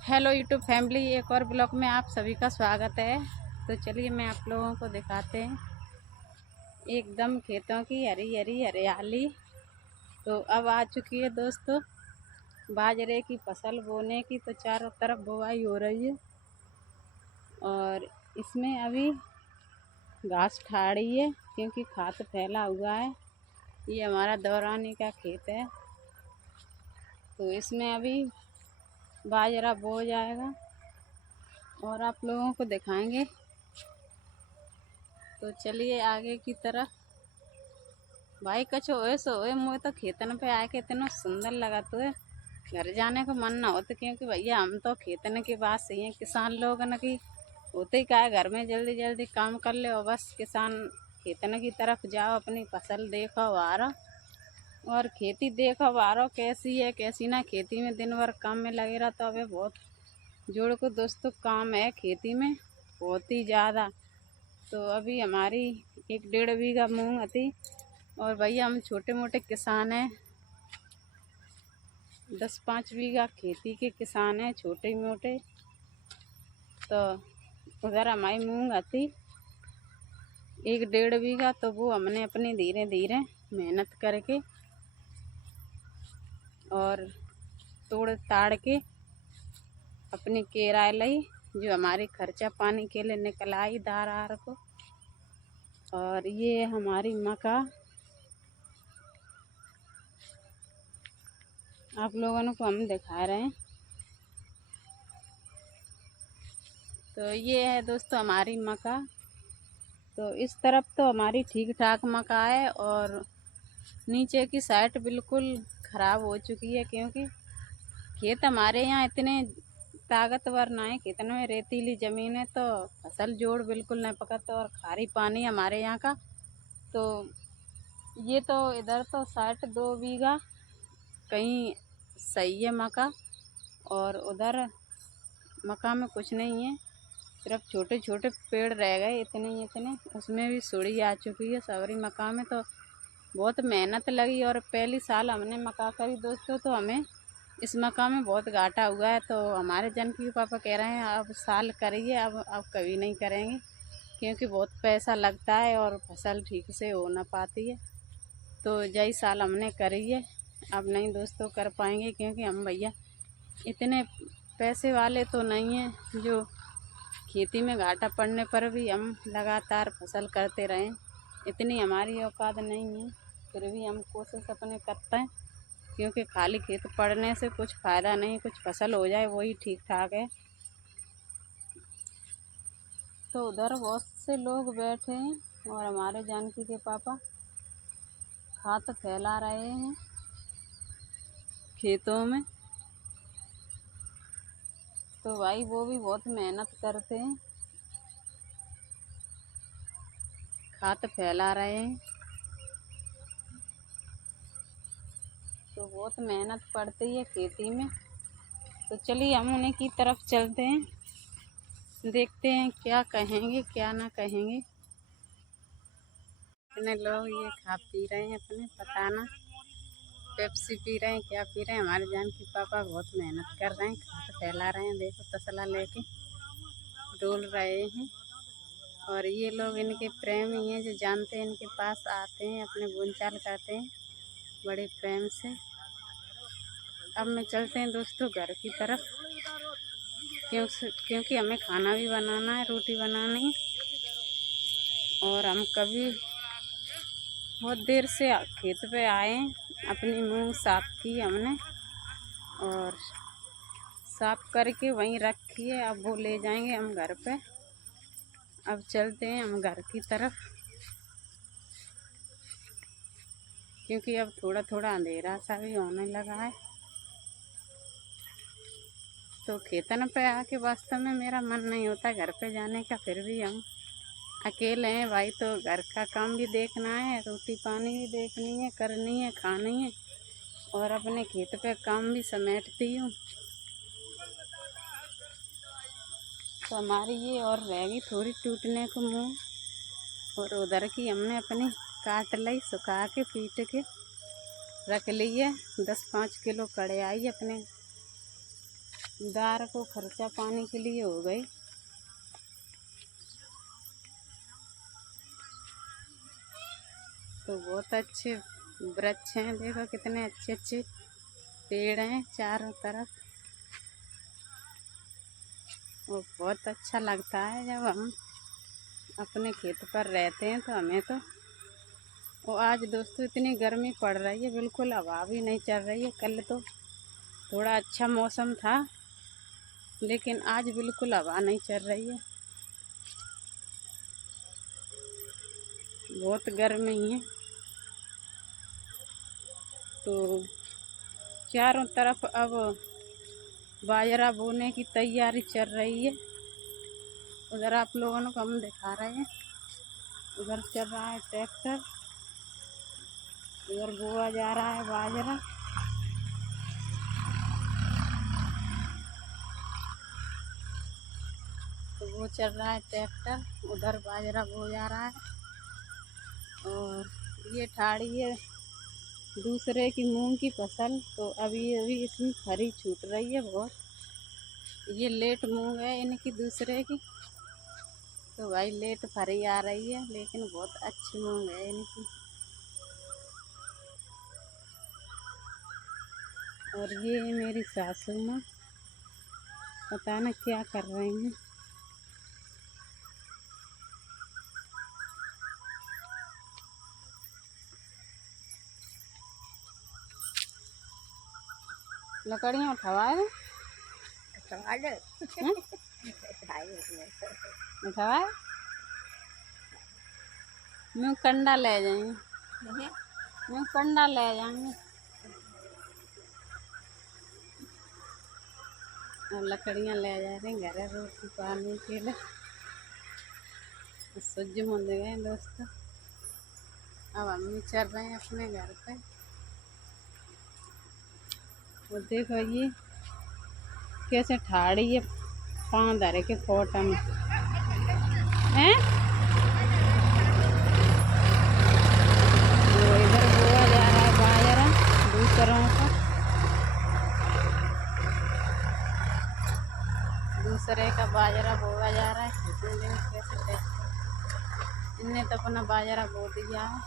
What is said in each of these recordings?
Hello YouTube family, एक और blog में आप सभी का स्वागत है। तो चलिए मैं आप लोगों को दिखाते हैं एकदम खेतों की हरी हरी हरियाली। तो अब आ चुकी है दोस्तों बाजरे की फसल बोने की। तो चारों तरफ बुवाई हो रही है और इसमें अभी घास ठाड़ी है क्योंकि खाद फैला हुआ है। ये हमारा दौरानी का खेत है, तो इसमें अभी बाजरा बो जाएगा और आप लोगों को दिखाएंगे। तो चलिए आगे की तरफ। भाई कछो ओए सो ओए, मुझे तो खेतन पे आके इतना सुंदर लगा। तो घर जाने को मन ना होता क्योंकि भैया हम तो खेतन के पास ही हैं। किसान लोग न कि होते ही क्या है, घर में जल्दी जल्दी काम कर ले और बस किसान खेतन की तरफ जाओ, अपनी फसल देखो वारो और खेती देखो वारो कैसी है कैसी ना। खेती में दिन भर काम में लगे रहा तो अबे बहुत जोड़ को दोस्तों काम है खेती में, बहुत ही ज़्यादा। तो अभी हमारी 1-1.5 बीघा मूंग थी और भैया हम छोटे मोटे किसान हैं, 10-5 बीघा खेती के किसान हैं छोटे मोटे। तो उधर हमारी मूंग आती 1-1.5 बीघा, तो वो हमने अपनी धीरे धीरे मेहनत करके और तोड़ ताड़ के अपनी किराए लाई, जो हमारी खर्चा पानी के लिए निकल आई दार को। और ये हमारी मक्का आप लोगों को हम दिखा रहे हैं। तो ये है दोस्तों हमारी मक्का। तो इस तरफ तो हमारी ठीक ठाक मक्का है और नीचे की साइड बिल्कुल ख़राब हो चुकी है क्योंकि खेत हमारे यहाँ इतने ताकतवर ना है। खेतों में रेतीली ज़मीन है तो फसल जोड़ बिल्कुल नहीं पकड़ता और खारी पानी हमारे यहाँ का। तो ये तो इधर तो 62 बीघा कहीं सही है मक्का, और उधर मक्का में कुछ नहीं है, सिर्फ छोटे छोटे पेड़ रह गए इतने ही इतने। उसमें भी सुड़ी आ चुकी है सवरी मक्का में। तो बहुत मेहनत लगी और पहली साल हमने मक्का करी दोस्तों, तो हमें इस मक्का में बहुत घाटा हुआ है। तो हमारे जानकी के पापा कह रहे हैं अब साल करिए, अब कभी नहीं करेंगे क्योंकि बहुत पैसा लगता है और फसल ठीक से हो ना पाती है। तो जय साल हमने करी है, अब नहीं दोस्तों कर पाएंगे क्योंकि हम भैया इतने पैसे वाले तो नहीं हैं जो खेती में घाटा पड़ने पर भी हम लगातार फसल करते रहें। इतनी हमारी औकात नहीं है, फिर भी हम कोशिश अपने करते हैं क्योंकि खाली खेत पड़ने से कुछ फ़ायदा नहीं, कुछ फसल हो जाए वही ठीक ठाक है। तो उधर बहुत से लोग बैठे हैं और हमारे जानकी के पापा खाद फैला रहे हैं खेतों में। तो भाई वो भी बहुत मेहनत करते हैं, खाद फैला रहे हैं। तो बहुत मेहनत पड़ती है खेती में। तो चलिए हम उन्हीं की तरफ चलते हैं, देखते हैं क्या कहेंगे क्या ना कहेंगे। इतने लोग ये खा पी रहे हैं, अपने पता ना पेप्सी पी रहे हैं क्या पी रहे हैं। हमारे जानकी पापा बहुत मेहनत कर रहे हैं, खाद फैला रहे हैं, देखो तसला लेके डोल रहे हैं। और ये लोग इनके प्रेमी हैं जो जानते हैं, इनके पास आते हैं, अपने बोलचाल करते हैं बड़े प्रेम से। अब मैं चलते हैं दोस्तों घर की तरफ क्योंकि हमें खाना भी बनाना है, रोटी बनानी है। और हम कभी बहुत देर से खेत पे आए हैं, अपनी मूंग साफ की हमने और साफ करके वहीं रखी है। अब वो ले जाएंगे हम घर पे। अब चलते हैं हम घर की तरफ क्योंकि अब थोड़ा थोड़ा अंधेरा सा भी होने लगा है। तो खेतन पे आके वास्तव में मेरा मन नहीं होता घर पे जाने का, फिर भी हम अकेले हैं भाई, तो घर का काम भी देखना है, रोटी पानी भी देखनी है, करनी है, खानी है और अपने खेत पे काम भी समेटती हूँ। तो हमारी ये और रहेगी थोड़ी टूटने को मुँह, और उधर की हमने अपनी काट ली, सुखा के पीट के रख ली है। 10-5 किलो कड़े आई अपने दार को खर्चा पानी के लिए हो गई। तो बहुत अच्छे वृक्ष हैं, देखो कितने अच्छे अच्छे पेड़ हैं चारों तरफ। और बहुत अच्छा लगता है जब हम अपने खेत पर रहते हैं तो हमें तो। और आज दोस्तों इतनी गर्मी पड़ रही है, बिल्कुल हवा भी नहीं चल रही है। कल तो थोड़ा अच्छा मौसम था, लेकिन आज बिल्कुल हवा नहीं चल रही है, बहुत गर्मी है। तो चारों तरफ अब बाजरा बोने की तैयारी चल रही है। उधर आप लोगों को हम दिखा रहे हैं, उधर चल रहा है ट्रैक्टर, उधर बोआ जा रहा है बाजरा। तो वो चल रहा है ट्रैक्टर, उधर बाजरा बो जा रहा है। और ये ठाड़ी है दूसरे की मूंग की फसल। तो अभी अभी इसमें फरी छूट रही है बहुत। ये लेट मूंग है इनकी दूसरे की, तो भाई लेट फरी आ रही है, लेकिन बहुत अच्छी मूंग है इनकी। और ये है मेरी सासू माँ, पता ना क्या कर रही हैं। लकड़ियाँ उठवाए उठवाए मैं कंडा ले जाएंगे, मैं कंडा ले जाएंगे। और लकड़ियाँ ले जा रहे हैं घर रोटी पानी के लिए। सूर्य मुंद गए दोस्तों, अब हम भी चल रहे हैं अपने घर पे। वो देखो ये कैसे ठाड़ी है पाँव धरे के फोटा में हैं। वो इधर बोआ जा रहा है बाजरा दूसरों का, दूसरे का बाजरा बोआ जा रहा है। कैसे इनने तो अपना बाजरा बो दिया है,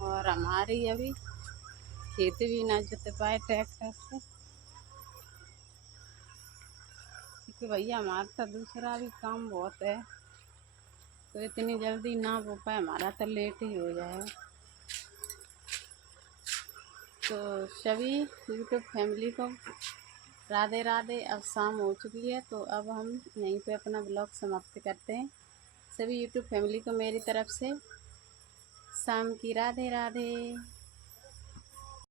और हमारी अभी खेत भी ना जोत पाए ट्रैक्टर से, क्योंकि भैया हमारा तो दूसरा भी काम बहुत है। तो इतनी जल्दी ना हो पाए, हमारा तो लेट ही हो जाए। तो सभी यूट्यूब फैमिली को राधे राधे। अब शाम हो चुकी है, तो अब हम यहीं पे अपना ब्लॉग समाप्त करते हैं। सभी यूट्यूब फैमिली को मेरी तरफ से शाम की राधे राधे।